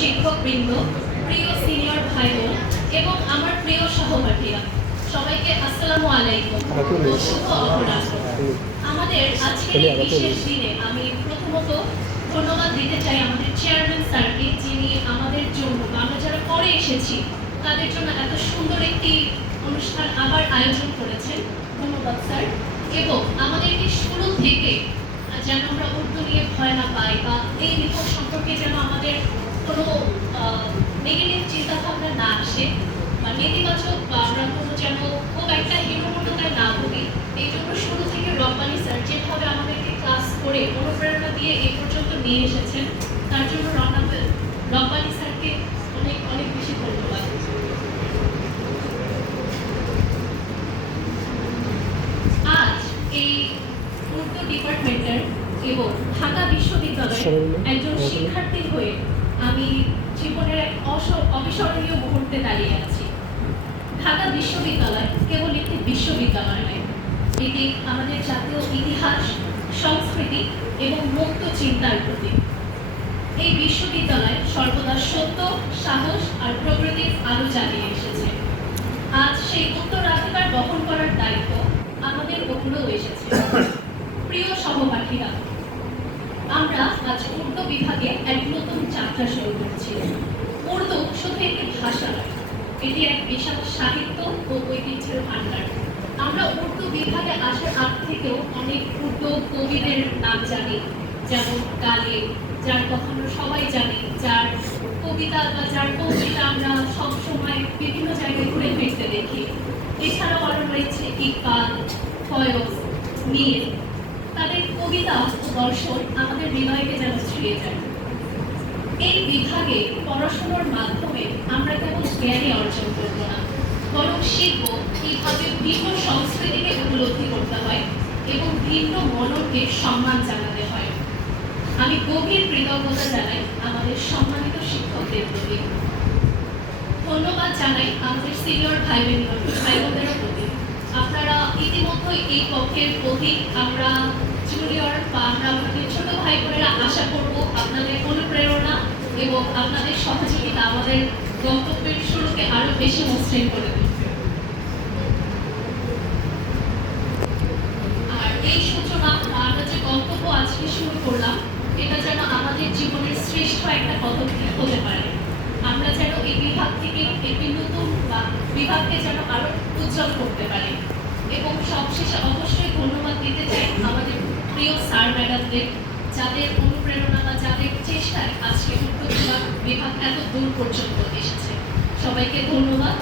বৃন্দ প্রিয় সিনিয়র ভাই বোন এবং আমার প্রিয় সহপাঠীরা সবাইকে আসসালামু আলাইকুম ও শুভ অপরাহ্ন। আমাদের আজকের এই বিশেষ দিনে আমি প্রথমত ধন্যবাদ দিতে চাই আমাদের চেয়ারম্যান স্যারকে যিনি আমাদের জন্য আমরা যারা পরে এসেছি তাদের জন্য এত সুন্দর একটি অনুষ্ঠান আবার আয়োজন করেছেন। ধন্যবাদ স্যার। এবং আমাদেরকে শুরু থেকে যেন আমরা উর্দু নিয়ে ভয় না পাই বা এই বিষয় সম্পর্কে যেন আমাদের কোনো নেগেটিভ চিন্তা ভাবনা না আসে বা নেতিবাচক বা আমরা কোনো যেন খুব একটা হীনমন্যতায় না ভুগি এই জন্য শুরু থেকে রব্বানি স্যার যেভাবে আমাদেরকে ক্লাস করে অনুপ্রেরণা দিয়ে এই পর্যন্ত নিয়ে এসেছেন। তার জন্য রনা রব্বানি স্যারকে অনেক অনেক বেশি ধন্যবাদ। আজ এই উর্দু ডিপার্টমেন্টের এবং ঢাকা বিশ্ববিদ্যালয়ের একজন শিক্ষার্থী হয়ে আমি জীবনের এক অবিস্মরণীয় মুহূর্তে দাঁড়িয়ে আছি। ঢাকা বিশ্ববিদ্যালয় কেবল একটি বিশ্ববিদ্যালয় নয়, এটি আমাদের জাতীয় ইতিহাস, সংস্কৃতি এবং মুক্ত চিন্তার প্রতীক। এই বিশ্ববিদ্যালয় সর্বদা সত্য, সাহস আর প্রকৃতির আলো জ্বালিয়ে এসেছে। আজ সেই উত্তরাধিকার বহন করার দায়িত্ব আমাদের ওপরেও এসেছে। প্রিয় সহপাঠীরা আমরা আজ উর্দু বিভাগে এক নতুন যাত্রা শুরু করছি। উর্দু শুধু একটি ভাষা নয়, এটি এক বিশাল সাহিত্য ও ঐতিহ্যের ভাণ্ডার। আমরা উর্দু বিভাগে আসার আগ থেকেও অনেক উর্দু কবিদের নাম জানি, যেমন কালে যার আমরা সবাই জানি, যার কবিতা বা যার কবিতা আমরা সবসময় বিভিন্ন জায়গায় ঘুরে ফিরতে দেখি। এছাড়াও আরও রয়েছে ইকবাল, ফয়জ, মীর কবিতা দর্শন আমাদের হৃদয়কে যেন ছুঁয়ে যায়। এই বিভাগে পড়াশোনার মাধ্যমে আমরা কেবল জ্ঞানই অর্জন করব না, বরং শিখব কীভাবে ভিন্ন সংস্কৃতিকে উপলব্ধি করতে হয় এবং ভিন্ন মননকে সম্মান জানাতে হয়। আমি গভীর কৃতজ্ঞতা জানাই আমাদের সম্মানিত শিক্ষকদের প্রতি। ধন্যবাদ জানাই আমাদের সিনিয়র ভাই বোন ভাই বোনদের প্রতি। আপনারা ইতিমধ্যেই এই পক্ষের অধিক আমরা আমরা ছোট ভাই বোনেরা আশা করব আপনাদের অনুপ্রেরণা এবং আপনাদের সহযোগিতা আমাদের গন্তব্যের শুরুকে আরও বেশি মসৃণ করে তুলবে। আর এই সূচনা আমরা যে গন্তব্য আজকে শুরু করলাম, এটা যেন আমাদের জীবনের শ্রেষ্ঠ একটা পদক্ষেপ হতে পারে। আমরা যেন এই বিভাগ থেকে একটি নতুন বা বিভাগকে যেন আরও উজ্জ্বল করতে পারি। এবং সবশেষে অবশ্যই ধন্যবাদ দিতে চাই আমাদের প্রিয় স্যার ম্যাডামদের, যাদের অনুপ্রেরণা বা যাদের চেষ্টায় আজকে উত্তর বিভাগ বিভাগ এত দূর পর্যন্ত এসেছে। সবাইকে ধন্যবাদ।